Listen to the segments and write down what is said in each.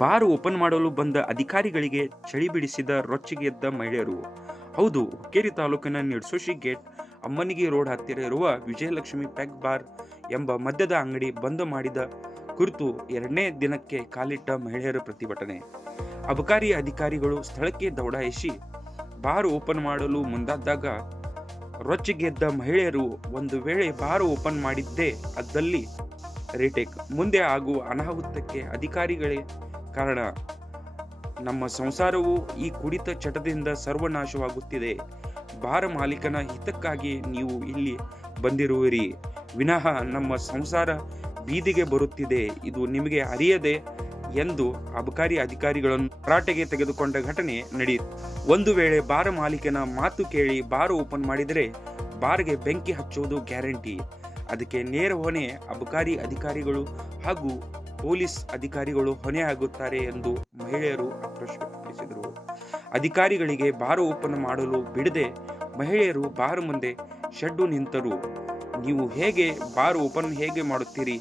Bar open ಮಾಡಲು ಬಂದ ಅಧಿಕಾರಿಗಳಿಗೆ ಚಳಿ ಬಿಡಿಸಿದ ರೊಚ್ಚಿಗೆದ್ದ ಮಹಿಳೆಯರು. ಹೌದು, ಹುಕ್ಕೇರಿ ತಾಲೂಕಿನ ನಿಡ್ಸೋಶಿ ಗೇಟ್ ಅಮ್ಮನಿಗೆ ರೋಡ್ ಹತ್ತಿರ ಇರುವ ವಿಜಯಲಕ್ಷ್ಮಿ ಪ್ಯಾಕ್ ಬಾರ್ ಎಂಬ ಮದ್ಯದ ಅಂಗಡಿ ಬಂದ್ ಮಾಡಿದ ಕುರಿತು ಎರಡನೇ ದಿನಕ್ಕೆ ಕಾಲಿಟ್ಟ ಮಹಿಳೆಯರ ಪ್ರತಿಭಟನೆ. ಅಬಕಾರಿ ಅಧಿಕಾರಿಗಳು ಸ್ಥಳಕ್ಕೆ ದೌಡಾಯಿಸಿ ಬಾರ್ ಓಪನ್ ಮಾಡಲು ಮುಂದಾದಾಗ ರೊಚ್ಚಿಗೆದ್ದ ಮಹಿಳೆಯರು ಒಂದು ವೇಳೆ ಬಾರ್ ಓಪನ್ ಮಾಡಿದ್ದೇ ಅದ್ದಲ್ಲಿ ರಿಟೇಕ್. ಮುಂದೆ ಆಗುವ ಅನಾಹುತಕ್ಕೆ ಅಧಿಕಾರಿಗಳೇ ಕಾರಣ ನಮ್ಮ ಸಂಸಾರವು ಈ ಕುಡಿತ ಚಟದಿಂದ ಸರ್ವನಾಶವಾಗುತ್ತಿದೆ. ಬಾರ್ ಮಾಲೀಕನ ಹಿತಕ್ಕಾಗಿ ನೀವು ಇಲ್ಲಿ ಬಂದಿರುವಿರಿ. ವಿನಃ ನಮ್ಮ ಸಂಸಾರ ಬೀದಿಗೆ ಬರುತ್ತಿದೆ. ಇದು ನಿಮಗೆ ಅರಿಯದೆ ಎಂದು ಅಬಕಾರಿ ಅಧಿಕಾರಿಗಳನ್ನು ತರಾಟೆಗೆ ತೆಗೆದುಕೊಂಡ ಘಟನೆ ನಡೆಯಿತು. ಒಂದು ವೇಳೆ ಬಾರ್ ಮಾಲೀಕನ ಮಾತು ಕೇಳಿ ಬಾರ್ ಓಪನ್ ಮಾಡಿದರೆ ಬಾರ್ಗೆ ಬೆಂಕಿ ಹಚ್ಚುವುದು ಗ್ಯಾರಂಟಿ. ಅದಕ್ಕೆ ನೇರ ಹೊಣೆ ಅಬಕಾರಿ ಅಧಿಕಾರಿಗಳು ಹಾಗೂ ಪೊಲೀಸ್ ಅಧಿಕಾರಿಗಳು ಹೊಣೆ ಆಗುತ್ತಾರೆ ಎಂದು ಮಹಿಳೆಯರು ಆಕ್ರೋಶ ವ್ಯಕ್ತಪಡಿಸಿದರು ಅಧಿಕಾರಿಗಳಿಗೆ ಬಾರು ಓಪನ್ ಮಾಡಲು ಬಿಡದೆ ಮಹಿಳೆಯರು ಬಾರು ಮುಂದೆ ಶೆಡ್ಡು ನಿಂತರು. ನೀವು ಹೇಗೆ ಬಾರ್ ಓಪನ್ ಹೇಗೆ ಮಾಡುತ್ತೀರಿ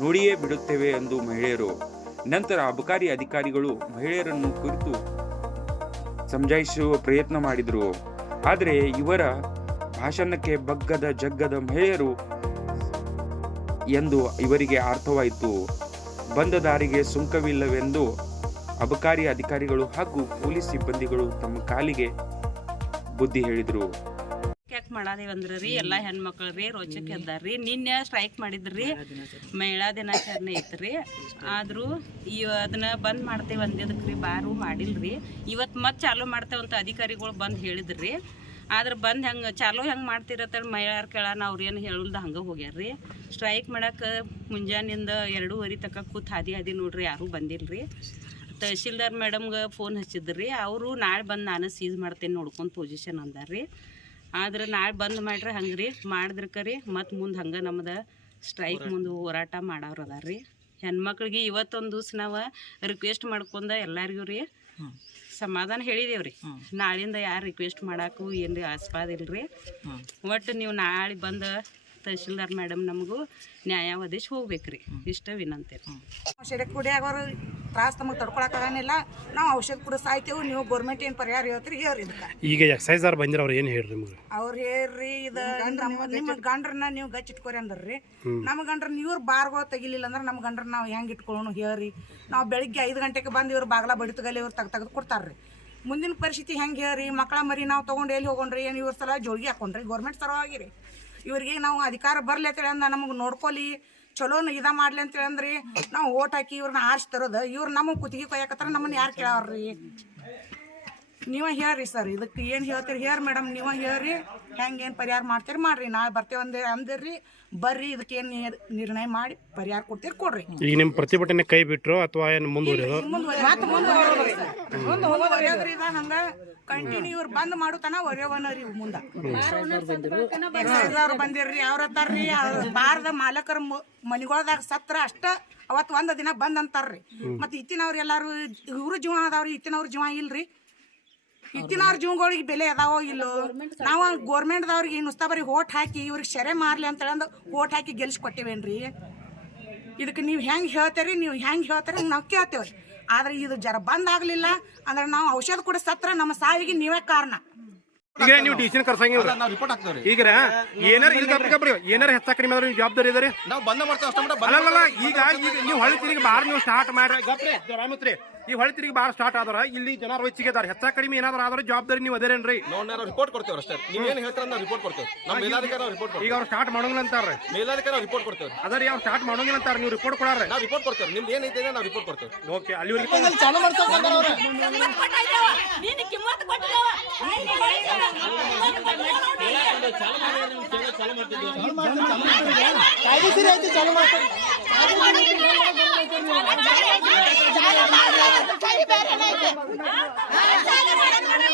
ನೋಡಿಯೇ ಬಿಡುತ್ತೇವೆ ಎಂದು ಮಹಿಳೆಯರು. ನಂತರ ಅಬಕಾರಿ ಅಧಿಕಾರಿಗಳು ಮಹಿಳೆಯರನ್ನು ಕುರಿತು ಸಮಜಾಯಿಸುವ ಪ್ರಯತ್ನ ಮಾಡಿದರು. ಆದರೆ ಇವರ ಭಾಷಣಕ್ಕೆ ಬಗ್ಗದ ಜಗ್ಗದ ಮಹಿಳೆಯರು ಎಂದು ಇವರಿಗೆ ಅರ್ಥವಾಯಿತು. ಬಂದ ದಾರಿಗೆ ಸುಂಕವಿಲ್ಲವೆಂದು ಅಬಕಾರಿ ಅಧಿಕಾರಿಗಳು ಹಾಗೂ ಪೊಲೀಸ್ ಸಿಬ್ಬಂದಿಗಳು ತಮ್ಮ ಕಾಲಿಗೆ ಬುದ್ಧಿ ಹೇಳಿದರು. ಯಾಕೆ ಮಾಡಾದೇವ್ ಅಂದ್ರೆ ರೀ ಎಲ್ಲ ಹೆಣ್ಮಕ್ಳು ರೀ ರೋಚಕ್ ರೀ ನಿನ್ನೆ ಸ್ಟ್ರೈಕ್ ಮಾಡಿದ್ರಿ. ಮಹಿಳಾ ದಿನಾಚರಣೆ ಐತ್ರಿ. ಆದರೂ ಈ ಅದನ್ನ ಬಂದ್ ಮಾಡ್ತೇವೆ ಅಂದಿದ್ದಕ್ಕೆ ರೀ ಬಾರು ರೀ ಇವತ್ತು ಮತ್ತೆ ಚಾಲೂ ಮಾಡ್ತೇವಂತ ಅಧಿಕಾರಿಗಳು ಬಂದು ಹೇಳಿದ್ರಿ. ಆದ್ರೆ ಬಂದು ಹೆಂಗೆ ಚಾಲೂ ಹೆಂಗೆ ಮಾಡ್ತಿರತ್ತೇಳಿ ಮಹಿಳೆಯರು ಕೇಳಾನ ಅವ್ರೇನು ಏನು ಹೇಳುಲ್ದ ಹಂಗೆ ರೀ ಸ್ಟ್ರೈಕ್ ಮಾಡಕ್ಕೆ ಮುಂಜಾನಿಂದ ಎರಡೂವರೆ ತಕ ಕೂತ್ ಹಾದಿ ಹಾದಿ ನೋಡ್ರಿ ಯಾರೂ ಬಂದಿಲ್ರಿ. ತಹಶೀಲ್ದಾರ್ ಮೇಡಮ್ಗೆ ಫೋನ್ ಹಚ್ಚಿದ್ರಿ ಅವರು ನಾಳೆ ಬಂದು ನಾನು ಸೀಸ್ ಮಾಡ್ತೇನೆ ನೋಡ್ಕೊಂಡು ಪೊಸಿಷನ್ ಅಂದಾರ್ರಿ. ಆದ್ರೆ ನಾಳೆ ಬಂದ್ ಮಾಡ್ರಿ ಹಂಗೆ ರೀ ಮಾಡಿದ್ರಕ ರೀ ಮತ್ತು ಮುಂದೆ ಹಂಗೆ ನಮ್ದು ಸ್ಟ್ರೈಕ್ ಮುಂದೆ ಹೋರಾಟ ಮಾಡೋರು ಅದಾರ ಹೆಣ್ಮಕ್ಳಿಗೆ ಇವತ್ತೊಂದು ದಿವ್ಸ ನಾವು ರಿಕ್ವೆಸ್ಟ್ ಮಾಡ್ಕೊಂಡ ಎಲ್ಲರಿಗೂ ರೀ ಸಮಾಧಾನ ಹೇಳಿದೇವ್ರಿ. ನಾಳಿಂದ ಯಾರು ರಿಕ್ವೆಸ್ಟ್ ಮಾಡಾಕು ಏನು ಆಸ್ಪಾದ ಇಲ್ರಿ ಒಟ್ಟು ನೀವು ನಾಳೆ ಬಂದು ತಹಶೀಲ್ದಾರ್ ಮೇಡಮ್ ನಮಗೂ ನ್ಯಾಯ ಒದಗಿಸಿ ಹೋಗ್ಬೇಕ್ರಿ. ಇಷ್ಟ ವಿನಂತಿ. ರೀ ಔಷಧ ಕುಡಿಯಾಗೋರು ತ್ರಾಸ ನಮಗೆ ತಡ್ಕೊಳಕ್ಕಾಗನಿಲ್ಲ ನಾವು ಔಷಧ ಕೂಡ ಸಾಯ್ತೇವೆ ನೀವು ಗೌರ್ಮೆಂಟ್ ಏನು ಪರಿಹಾರ ಹೇಳ್ತೀರಿ ಹೇಳ್ರಿ ಇದಕ್ಕೆ. ಈಗ ಎಕ್ಸೈಸ್ ಅವ್ರು ಬಂದಿರ ಅವ್ರು ಏನು ಹೇಳ್ರಿ ನಿಮ್ಗೆ? ಅವ್ರು ಹೇಳ್ರಿ ಇದು ನಮ್ಮ ನಿಮ್ಮ ಗಂಡ್ರನ್ನ ನೀವು ಗಚ್ಚಿಟ್ಕೋರಿ ಅಂದ್ರಿ. ನಮ್ಮ ಗಂಡ್ರನ್ನ ಇವ್ರು ಬಾರ್ಗೋ ತೆಗಿಲಿಲ್ಲ ಅಂದ್ರೆ ನಮ್ಮ ಗಂಡ್ರನ್ನ ನಾವು ಹೆಂಗೆ ಇಟ್ಕೊಳ್ಳೋಣ ಹೇಳ್ರಿ. ನಾವು ಬೆಳಿಗ್ಗೆ ಐದು ಗಂಟೆಗೆ ಬಂದು ಇವ್ರು ಬಾಗ್ಲ ಬಡಿತಗಲ್ಲಿ ಇವ್ರು ತಗ ತೆಗೆದು ಕೊಡ್ತಾರ್ರಿ. ಮುಂದಿನ ಪರಿಸ್ಥಿತಿ ಹೆಂಗೆ ಹೇಳ್ರಿ? ಮಕ್ಕಳ ಮರಿ ನಾವು ತೊಗೊಂಡು ಎಲ್ಲಿ ಹೋಗೋಣ್ರಿ? ಏನು ಇವ್ರ ಸಲ ಜೋಳಿಗೆ ಹಾಕೊಂಡ್ರಿ? ಗೌರ್ಮೆಂಟ್ ಸರವಾಗಿರಿ ರೀ. ಇವ್ರಿಗೆ ನಾವು ಅಧಿಕಾರ ಬರ್ಲಿ ಅಂತೇಳಿ ಅಂದ, ನಮಗೆ ನೋಡ್ಕೊಲಿ ಚಲೋ ಇದ ಮಾಡ್ಲಿ ಅಂತೇಳಿ ಅಂದ್ರಿ. ನಾವು ಓಟ್ ಹಾಕಿ ಇವ್ರನ್ನ ಆರಿಸಿ ತರೋದು, ಇವ್ರು ನಮಗೆ ಕುತ್ತಿಗೆ ಕೊಯ್ಯಕತ್ತಾರ, ನಮ್ಮನ್ನ ಯಾರು ಕೇಳವ್ರಿ? ನೀವ ಹೇಳ್ರಿ ಸರ್ ಇದಕ್ಕೆ ಏನು ಹೇಳ್ತೀರಿ? ಹೇರ್ ಮೇಡಮ್ ನೀವ ಹೇಳ್ರಿ. ಹೆಂಗೆ ಏನು ಪರಿಹಾರ ಮಾಡ್ತೀರಿ? ಮಾಡ್ರಿ. ನಾಳೆ ಬರ್ತೇವೆ ಅಂದೆ ಅಂದಿರ್ರಿ. ಬರ್ರಿ ಇದಕ್ಕೆ ಏನು ನಿರ್ಣಯ ಮಾಡಿ ಪರಿಹಾರ ಕೊಡ್ತೀರಿ ಕೊಡ್ರಿ. ಈಗ ನಿಮ್ಮ ಪ್ರತಿಭಟನೆ ಕೈ ಬಿಟ್ರು ಅಥವಾ ಏನು ಮುಂದುವರಿಯೋದು? ಮತ್ತೆ ಮುಂದುವರೆಯೋದ್ರಿ ಇದ ಹಂಗ. ಕಂಟಿನ್ಯೂ ಇವ್ರು ಬಂದ್ ಮಾಡು ತನ ಒರೆಯವನ ರೀ ಮುಂದ. ಎಕ್ಸೈಸ್ ಅವ್ರು ಬಂದಿರ್ರಿ ಅವ್ರ ಹತ್ತಾರ್ರಿ. ಅವ್ರ ಬಾರದ ಮಾಲಕರ ಮನಿಗೊಳದಾಗ ಸತ್ರ ಅಷ್ಟ ಅವತ್ತು ಒಂದ್ ದಿನ ಬಂದ್ ಅಂತಾರ್ರಿ. ಮತ್ತೆ ಇತ್ತಿನವ್ರು ಎಲ್ಲಾರು ಇವ್ರು ಜೀವ ಅದಾವ್ರಿ ಇತ್ತಿನವ್ರ ಜೀವ ಇಲ್ರಿ. ಇತ್ತಿನವ್ರ ಜೀವಗಳಿಗೆ ಬೆಲೆ ಅದಾವೋ ಇಲ್ಲೋ? ನಾವು ಗೋರ್ಮೆಂಟ್ದವ್ರಿಗೆ ನುಸ್ತಾ ಬರೀ ಓಟ್ ಹಾಕಿ ಇವ್ರಿಗೆ ಶೆರೆ ಮಾರ್ಲಿ ಅಂತ ಹೇಳಂದು ಓಟ್ ಹಾಕಿ ಗೆಲ್ಸಿ ಕೊಟ್ಟಿವೇನ್ರಿ ಇದಕ್ಕೆ ನೀವು ಹೆಂಗೆ ಹೇಳ್ತೀರಿ ನೀವು ಹೆಂಗೆ ಹೇಳ್ತೀರಿ ನಾವು ಕೇಳ್ತೇವೆ ಆದ್ರೆ ಇದು ಜರ ಬಂದ್ ಆಗ್ಲಿಲ್ಲ ಅಂದ್ರೆ ನಾವು ಔಷಧ ಕೂಡ ಸತ್ರ ನಮ್ಮ ಸಾವಿಗೆ ನೀವೇ ಕಾರಣ. ಈಗ ನೀವು ಡಿಸಿಷನ್ ಕರ್ಸಂಗಿಲ್ಲ ನಾವು ರಿಪೋರ್ಟ್ ಹಾಕ್ತೇವ್ರಿ. ಈಗ ಏನಾರ ಇಲ್ಲಿ ತಪ್ಪಿಕಬ್ರಿ ಏನಾರ ಹೆಚ್ಚ ಕಡಿಮೆ ಆದ್ರೆ ನೀವು ಜವಾಬ್ದಾರಿ ಇದಾರೆ? ನಾವು ಬಂದ ಮಾಡ್ತೇವೆ ಅಷ್ಟೇ ಅಲ್ಲಲ್ಲ ಈಗ ಈಗ ನೀವು ಹೊಳಿ ತಿರುಗಿ ಬಾರ್ ನೀವು ಸ್ಟಾರ್ಟ್ ಮಾಡಿ ಗಪ್ರಿ ರಾಮತ್ರಿ ಈ ಹೊಳೆ ತಿರುಗಿ ಬಾರ್ ಸ್ಟಾರ್ಟ್ ಆದ್ರೆ ಇಲ್ಲಿ ಜನರು ಹೆಚ್ಚಿಗೆ ಹೆಚ್ಚಾ ಕಡಿಮೆ ಏನಾದ್ರು ಆದ್ರೆ ಜವಾಬ್ದಾರಿ ನೀವು ಅದೇರೇನ್ರಿ? ನಾವು ರಿಪೋರ್ಟ್ ಕೊಡ್ತೇವೆ ಅಷ್ಟೇ. ನೀವೇನು ಹೇಳ್ತಾರೆ ನಾವು ರಿಪೋರ್ಟ್ ಕೊಡ್ತೇವೆ ನಮ್ಮ ಮೇಲಾಧಿಕಾರಿ ನಾವು ರಿಪೋರ್ಟ್ ಈಗ ಅವ್ರು ಸ್ಟಾರ್ಟ್ ಮಾಡೋಂಗಿಲ್ಲ ಅಂತಾರೆ ಮೇಲಾಧಿಕಾರಿ ನಾವು ರಿಪೋರ್ಟ್ ಕೊಡ್ತೇವೆ ಅದರ ಅವ್ರು ಸ್ಟಾರ್ಟ್ ಮಾಡೋಂಗಿಲ್ಲ ಅಂತಾರೆ ನೀವು ರಿಪೋರ್ಟ್ ಕೊಡಾರ ನಾವು ರಿಪೋರ್ಟ್ ಕೊಡ್ತೇವೆ ನಿಮ್ದು ಏನೈತೆ ನಾವು ರಿಪೋರ್ಟ್ ಕೊಡ್ತೇವೆ ಓಕೆ ಅಲ್ಲಿವರೆಗೆ ಚಾಲು ಮಾಡ್ತೇವೆ ಚಾಲು ¡Ay, espérenme! ¡Ay, ¡Ay.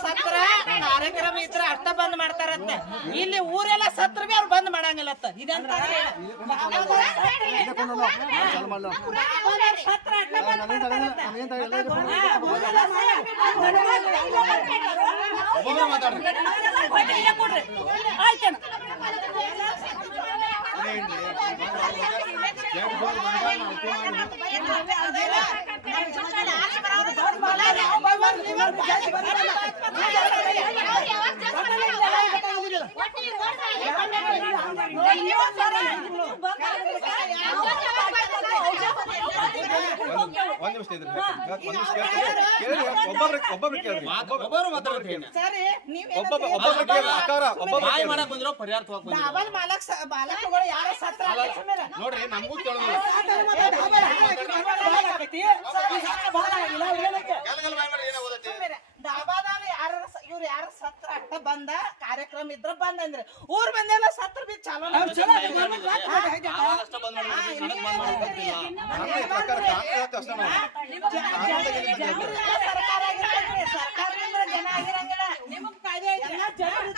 ಸತ್ರ ಕಾರ್ಯಕ್ರಮ ಇದ್ರ ಅಷ್ಟ ಬಂದ್ ಮಾಡ್ತಾರತ್ತ ಇಲ್ಲಿ ಊರೆಲ್ಲ ಸತ್ರ ಬಿ ಅವ್ರು ಬಂದ್ ಮಾಡಂಗಿಲ್ಲತ್ತ. ಇದಂತ ಸತ್ರ ಅಷ್ಟ ಬಂದ್ ಮಾಡ್ತಾರತ್ತ ಒಬ್ಬೊಬ್ರು ಮಾತಾಡ್ರಿ ಆಯ್ತೇನು ಒಂದ್ ನಿಮಿಷ ಇದ್ರಿ ಕೇಳ್ರಿ ಒಬ್ಬೊಬ್ರು ಒಬ್ಬೊಬ್ರು ಕೇಳ್ರಿ ಒಬ್ಬೊಬ್ರು ಮಾತಾಡ್ರಿ ಸರಿ ನೀವೇನ್ ಒಬ್ಬೊಬ್ಬ ಒಬ್ಬೊಬ್ರು ಕೇಳ್ರಿ ಅಕ್ಕವ್ರ ಒಬ್ಬೊಬ್ರು ಬಾಯಿ. ಮಾಡಕ್ ಬಂದಿರೋ ಪರಿಹಾರ ತಗೋಕ್ ಬಂದಿರೋ ಡಾಬಲ್ ಮಾಲಕ್ ಮಾಲಕ್ಗಳು ಯಾರ ಸತ್ರ ನೋಡ್ರಿ ನಮಗೂ ಕೇಳೋದು ಡಾಬಾದವ್ರು ಯಾರ ಇವ್ರು ಯಾರ ಸತ್ರ ಅಟ್ಟ ಬಂದ ಕಾರ್ಯಕ್ರಮ ಇದ್ರ ಬಂದ ಅಂದ್ರೆ ಊರ್ ಮಂದಿಯೆಲ್ಲ ಸತ್ರ ಬಿ ಚಾಲೋ ಸರ್ಕಾರ ಸರ್ಕಾರದಿಂದ ಜನ ಆಗಿರಂಗಿಲ್ಲ ನಿಮಗ್ ಕಾಯ್ದೆ ಐತಿ. ಎಲ್ಲ ಜನರು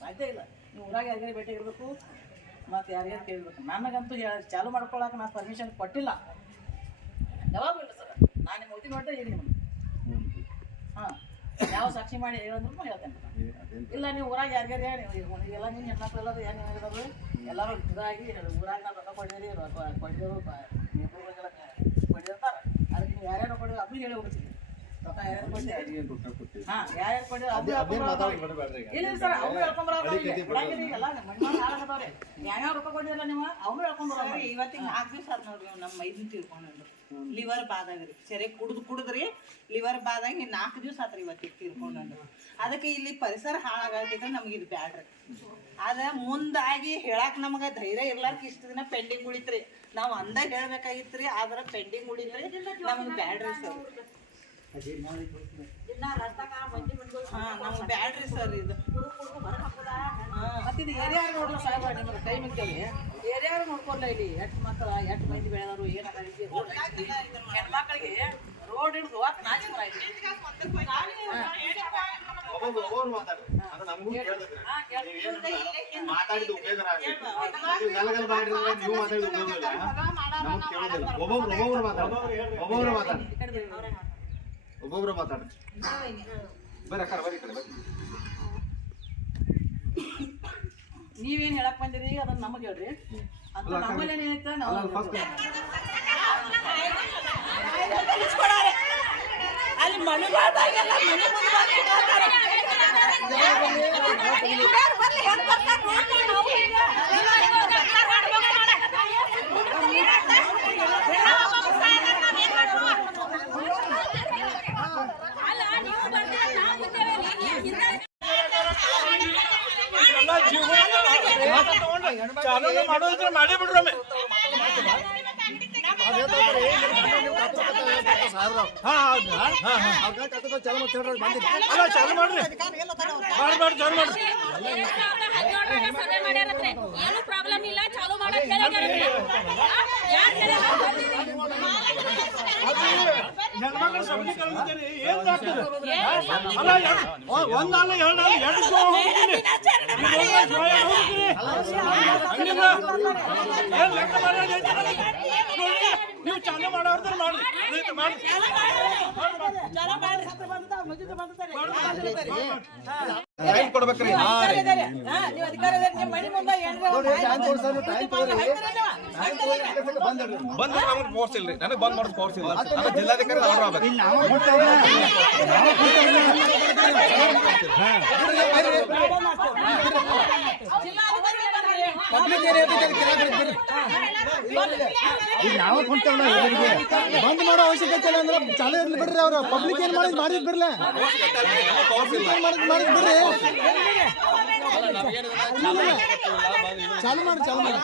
ಸಾಧ್ಯ ಇಲ್ಲ ನೀವು ಊರಾಗ ಭೇಟಿ ಇರಬೇಕು ಮತ್ತು ಯಾರ್ಯಾರು ಕೇಳಬೇಕು? ನನಗಂತೂ ಯಾ- ಚಾಲು ಮಾಡ್ಕೊಳಕ್ಕೆ ನಾನು ಪರ್ಮಿಷನ್ ಕೊಟ್ಟಿಲ್ಲ. ಯಾವಾಗ ಇಲ್ಲ ಸರ್. ನಾನು ನಿಮ್ಮ ಒತ್ತಿ ನೋಡ್ತಾ ಹೇಳಿ ನಿಮ್ಗೆ. ಹಾಂ. ಯಾವ ಸಾಕ್ಷಿ ಮಾಡಿ ಹೇಳಿದ್ರು ಹೇಳ್ತೇನೆ ಇಲ್ಲ ನೀವು ಊರಾಗ ಯಾರ್ಯಾರು ಹೇಳಿ ಎಲ್ಲ ನಿಮ್ಮ ಹೆಣ್ಮಕ್ಳು ಎಲ್ಲರೂ ಏನು ಹೇಳಿದ್ರು ಎಲ್ಲರೂ ಇದಾಗಿ ಊರಾಗ ನಾವು ರೊಕ್ಕ ಕೊಟ್ಟಿದ್ದೀವಿ ರೊಕ್ಕ ಕೊಡಿದ್ರು ಕೊಡಿದಿರ್ತಾರೆ. ಅದಕ್ಕೆ ನೀವು ಯಾರ್ಯಾರು ಕೊಡಿದ್ರು ಅದು ಹೇಳಿ ಹೋಗ್ತೀವಿ ಇವತ್ತಿಗೆ ನಾಲ್ಕು ದಿವಸ ಆದ್ ನೋಡ್ರಿ ನಮ್ಮ ಮೈದನ್ ತೀರ್ಕೊಂಡ್ರಿ ಲಿವರ್ ಬಾದಾಗ್ರಿ. ಸರಿ ಕುಡ್ದು ಕುಡಿದ್ರಿ ಲಿವರ್ ಬಾದಾಗಿ ನಾಲ್ಕು ದಿವಸ ಆತ್ರಿ ಇವತ್ತಿಗೆ ತೀರ್ಕೊಂಡ್ರಿ ಅದಕ್ಕೆ ಇಲ್ಲಿ ಪರಿಸರ ಹಾಳಾಗತ್ತಿದ್ರೆ ನಮ್ಗೆ ಇದು ಬ್ಯಾಡ್ರಿ. ಅದ ಮುಂದಾಗಿ ಹೇಳಕ್ ನಮಗ ಧೈರ್ಯ ಇರ್ಲಾರ್ಕ ಇಷ್ಟ ದಿನ ಪೆಂಡಿಂಗ್ ಉಳಿತ್ರಿ. ನಾವು ಅಂದಾಗ ಹೇಳ್ಬೇಕಾಗಿತ್ರಿ ಆದ್ರ ಪೆಂಡಿಂಗ್ ಉಳಿತ್ರಿ ನಮ್ಗೆ ಬ್ಯಾಡ್ರಿ ಸರ್. ನಮ್ಗೆ ಬ್ಯಾಡ್ರಿ ಸರ್ ಇದು. ಮತ್ತಿದು ಸಾಹೇಬ ನಿಮ್ಗೆ ಟೈಮ್ ನೋಡ್ಕೊಲ್ಲ ಇಲ್ಲಿ? ಎಷ್ಟು ಮಕ್ಕಳ ಎಷ್ಟು ಮಂದಿ ಹೆಣ್ಮಕ್ಳಿಗೆ ರೋಡ್ ಹಿಡಿದು ನಾಚಿಕೆ. ಮಾತಾಡಿದ ಉಪಯೋಗ ಒಬ್ಬೊಬ್ರು ಒಬ್ಬೊಬ್ರು ಮಾತಾಡ ಒಬ್ಬೊಬ್ರು ಮಾತಾಡ್ರಿ. ಒಬ್ಬೊಬ್ರು ಮಾತಾಡ್ರಿ ಬರ್ರಿ ಅಕ್ಕ ಬರ್ರಿ ಕಡೆ ಬರ್ರಿ ನೀವೇನ್ ಹೇಳಕ್ ಬಂದಿರಿ? ಅದನ್ನ ನಮಗ್ ಹೇಳ್ರಿ. ಅಂತ ನಮ್ಮಲ್ಲಿ ಏನೈತೆ ನಾವು ಫಸ್ಟ್ ಅಲ್ಲಿ ಮನೆಗಳಾಗೆಲ್ಲ ಮನೆ ಮುಂದೆ ಬರ್ತಾರ್ ನೋಡ್ತೀವಿ ನಾವು. ಕಾನೂನು ಮಾಡೋದಿದ್ರೆ ಮಾಡೇ ಅಲ್ಲ ಚಾಲು ಮಾಡ್ರಿ. ಮಾಡ್ಬೇಡಿ ಚಾಲು ಮಾಡ್ರಿ. ಏನು ಪ್ರಾಬ್ಲಮ್ ಇಲ್ಲ ಚಾಲು ಹೇಳಿದಾರೆ ಹೆಣ್ಮಕ್ಳು ಏನ್ ಅಲ್ಲ ಎರ್ಡ್- ಒಂದಲ್ಲ ಎರಡಲ್ಲ ಎರಡು ಜೋ ಹೋಗ್ತೀನಿ ಹಂಗಿಲ್ಲ ಏನ್ ಲೆಕ್ಕ ಮಾಡೋದು ಐತೆ? ನೋಡಿ, ನೀವು ಚಾಲನೆ ಮಾಡೋರ್ದ್ರೆ ಮಾಡ್ರಿ ಅದೈತೆ ಮಾಡ್ರಿ ಟೈಮ್ ಕೊಡ್ಬೇಕ್ರಿ ಬಂದ್ ನಮ್ಗೆ ಫೋರ್ಸ್ ಇಲ್ರಿ ನನಗೆ ಬಂದ್ ಮಾಡೋದು ಫೋರ್ಸ್ ಇಲ್ಲ ಜಿಲ್ಲಾಧಿಕಾರಿ ಈಗ ಕುಂತವಲ್ಲ ಬಂದ್ ಮಾಡೋ ಅವಶ್ಯಕತೆ ಇಲ್ಲ ಅಂದ್ರೆ ಚಾಲು ಇರ್ಲಿ ಬಿಡ್ರಿ ಅವ್ರು. ಪಬ್ಲಿಕ್ ಏನ್ ಮಾಡಿದ್ ಮಾಡಿದ್ ಬಿಡ್ಲ. ಏನ್ ಮಾಡಿದ್ ಮಾಡಿದ್ ಬಿಡ್ರಿ. ಚಾಲು ಮಾಡಿ ಚಾಲು ಮಾಡಿ.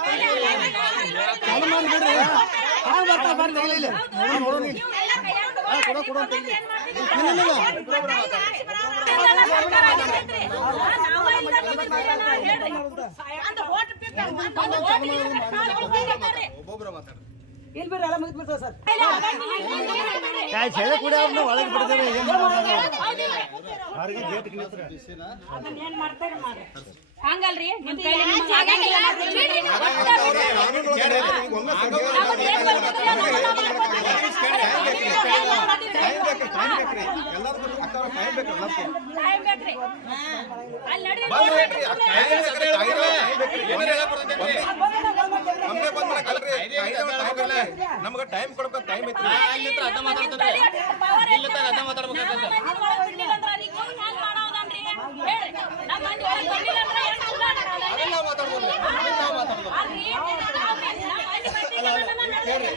ಚಾಲು ಮಾಡಿ ಬಿಡ್ರಿ. ಹಾ ಬರ್ತಾ ಬರ್ತಾ ಇಲ್ಲ ಇಲ್ಲ ಹಾ, ನೋಡು ನೀನು. ಹಾ, ಕೊಡು ಕೊಡ ಅಂತ ಹೇಳಿ. ಇಲ್ಲ ಇಲ್ಲ ಇಲ್ಲ. ಇಲ್ಲಿ ಬಿಡ್ರಿ ಎಲ್ಲ ಮುಗಿದ್ ಬಿಡ್ತಾವ ಸರ್. ಕಾಯ್ ಛೇಳೆ ಕೂಡ ಅವ್ರನ್ನ ಒಳಗೆ ಬಿಡ್ತೇವೆ ಏನ್ ಹೊರಗೆ ಗೇಟ್ ಹಂಗಲ್ರಿ ನಿಮ್ ಕೈಲಿ ನಿಮ್ಗ್ ಆಗಂಗಿಲ್ಲ. ಟೈಮ್ ಬೇಕ್ರಿ. ಅಲ್ಲಿ ನಡ್ರಿ. ನಮ್ಗೆ ಟೈಮ್ ಕೊಡ್ಬೇಕು ಟೈಮ್ ಐತಿ ಬಂದ್ ಮಾಡೋದಂತ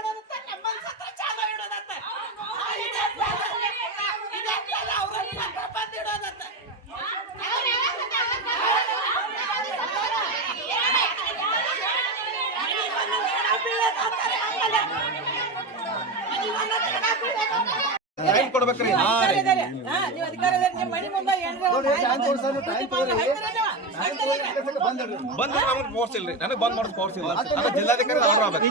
ನಮ್ಮನ್ನ ಸತ್ರ ಚಾಲೋ ಇಡೋದತ್ತ ಅವ್ರನ್ನ ಸತ್ರ ಬಂದ್ ಇಡೋದತ್ತ ಟೈಮ್ ಕೊಡ್ಬೇಕ್ರಿ ಅಧಿಕಾರ ಇದ್ದಾರೆ. ಹಾ, ನೀವು ಅಧಿಕಾರ ಇದ್ದಾರೆ. ನಿಮ್ಮ ಮನೆ ಮುಂದೆ ಏನ್ರ ಒಂದ್ ಆಯ್ತು ಅಂದ್ರೆ ಪ್ರತಿ ಪಾಲನೆ ಹಾಕ್ತೀರಾ ನೀವು? ಬಂದ್ ನಮ್ಗೆ ಫೋರ್ಸ್ ಇಲ್ರಿ ನನಗೆ ಬಂದ್ ಮಾಡೋದು ಫೋರ್ಸ್ ಇಲ್ಲ. ಅದು ಜಿಲ್ಲಾಧಿಕಾರಿ ಆರ್ಡರ್ ಆಗ್ಬೇಕು.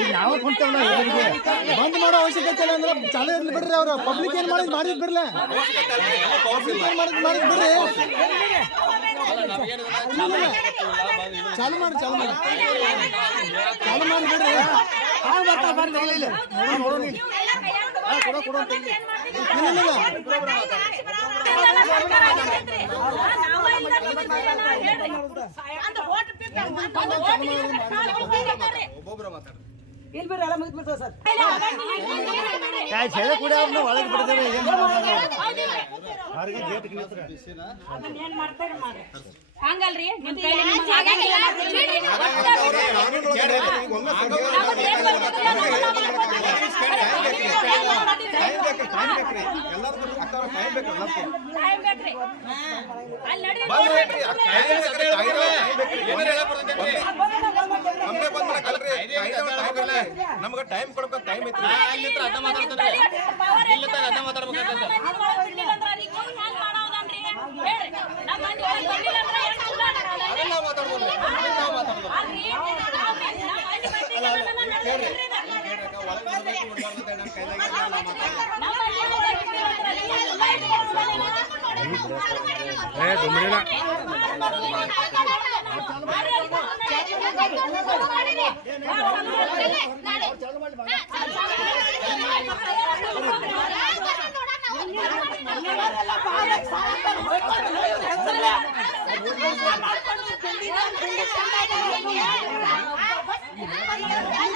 ಈಗ ಯಾವ ಕುಂತವಲ್ಲ ಬಂದ್ ಮಾಡೋ ಅವಶ್ಯಕತೆ ಇಲ್ಲ ಅಂದ್ರೆ ಚಾಲು ಇರ್ಲಿ ಬಿಡ್ರಿ ಅವ್ರು. ಪಬ್ಲಿಕ್ ಏನ್ ಮಾಡಿದ್ ಮಾಡಿದ್ ಬಿಡ್ಲ. ಏನ್ ಮಾಡಿದ್ ಮಾಡಿದ್ ಬಿಡ್ರಿ. ಚಾಲು ಮಾಡಿ ಚಾಲು ಮಾಡಿ. ಚಾಲು ಮಾಡಿ ಬಿಡ್ರಿ. ಹಾ ಬರ್ತಾ ಬರ್ತಾ ಇಲ್ಲ ಇಲ್ಲ. ಹಾ, ನೋಡು ನೀನು. ಹಾ, ಕೊಡು ಕೊಡು ಅಂತ ಹೇಳಿ. ಇಲ್ಲ ಇಲ್ಲ ಇಲ್ಲ. ಇಲ್ಲಿ ಬಿಡ್ರಿ ಎಲ್ಲ ಮುಗಿದ್ ಬಿಡ್ತಾವ ಸರ್. ಕಾಯ್ ಛೇಳೆ ಕೂಡ ಅವ್ರನ್ನ ಒಳಗೆ ಬಿಡ್ತೇವೆ ಏನ್ ಮಾಡ್ತಾರೆ ಹಂಗಲ್ರಿ ನಿಮ್ ಕೈಲಿ ನಿಮ್ಗ್ ಅಂದ್ರೆ ಬಿಡ್ರಿ. ಟೈಮ್ ಬೇಕ್ರಿ. ಅಲ್ಲಿ ನಡ್ರಿ. ನಮ್ಗೆ ಟೈಮ್ ಕೊಡ್ಬೇಕು ಟೈಮ್ ಐತಿ ಬಂದ್ ಮಾಡೋದಂತ ನಮ್ಮನ್ನ ಸತ್ರ ಚಾಲೋ ಇಡೋದತ್ತ ಅವ್ರನ್ನ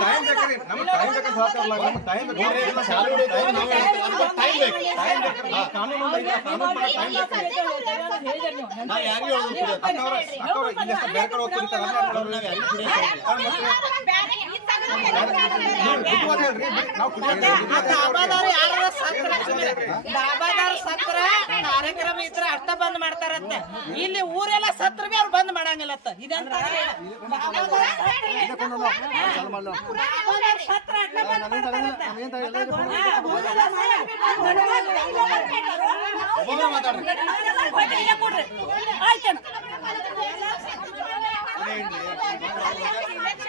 ಟೈಮ್ ಬೇಕ್ರಿ ನಮ್ಗೆ ಟೈಮ್ ಬೇಕಂತ ಹೇಳ್ತಾರಲ್ಲ ಟೈಮ್ ಬೇಕು ಶಾಲೆ ಟೈಮ್ ಟೈಮ್ ಬೇಕು ಟೈಮ್ ಬೇಕು ಕಾನೂನು ಟೈಮ್ ಬೇಕು ಹೋಗ್ತಿರ್ತಾರೆ ಯಾರ ಸತ್ರ ಸತ್ರ ಕಾರ್ಯಕ್ರಮ ಇದ್ರ ಅರ್ಥ ಬಂದ್ ಮಾಡ್ತಾರಂತೆ. ಇಲ್ಲಿ ಊರೆಲ್ಲ ಸತ್ರ ಬಿ ಅವ್ರು ಬಂದ್ ಮಾಡಂಗಿಲ್ಲತ್ತ ಇದಂತ ಸತ್ರ ಬಂದ್ ಮಾಡ್ತಾರಂತೆ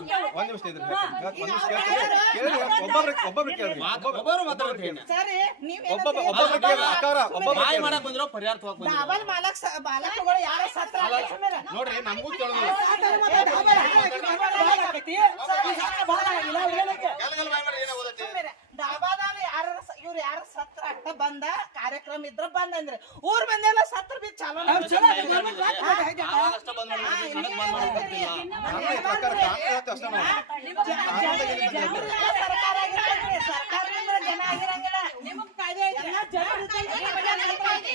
ಒಂದ್ ನಿಮಿಷ ಇದ್ರಿ ಕೇಳಿ ಒಬ್ಬೊಬ್ರು ಒಬ್ಬೊಬ್ರು ಕೇಳ್ರಿ ಒಬ್ಬರು ಮಾತಾಡ್ರಿ ಸರಿ ನೀವ್ ಒಬ್ಬೊಬ್ಬ ಒಬ್ಬೊಬ್ರು ಕೇಳ್ರಿ ಅಕ್ಕವ್ರ ಒಬ್ಬೊಬ್ರು ಬಾಯಿ ಮಾಡಕ್ ಬಂದಿರೋ ಪರಿಹಾರ ತಗೋಕ್ ಬಂದಿರೋ ಡಾಬಲ್ ಮಾಲಕ್ ಮಾಲಕಗಳು ಯಾರ ಸತ್ರ. ನೋಡ್ರಿ ನಮಗೂ ಕೇಳೋದಿಲ್ಲ ಸುಮ್ಮಿರೆ. ಡಾಬಾದಾಗ ಯಾರ ಇವ್ರು ಯಾರ ಬಂದ ಕಾರ್ಯಕ್ರಮ ಇದ್ರ ಬಂದ ಅಂದ್ರೆ ಊರ್ ಬಂದೆಲ್ಲ ಸತ್ರ ಬಿ ಚಾಲೂ ಸರ್ಕಾರ ಆಗಿರ್ತೈತ್ರಿ. ಸರ್ಕಾರದಿಂದ ಜನ ಆಗಿರಂಗಿಲ್ಲ. ನಿಮಗ್ ಕಾಯ್ದೆ ಐತಿ. ಎಲ್ಲ ಜನ ಇರ್ತೈತಿ.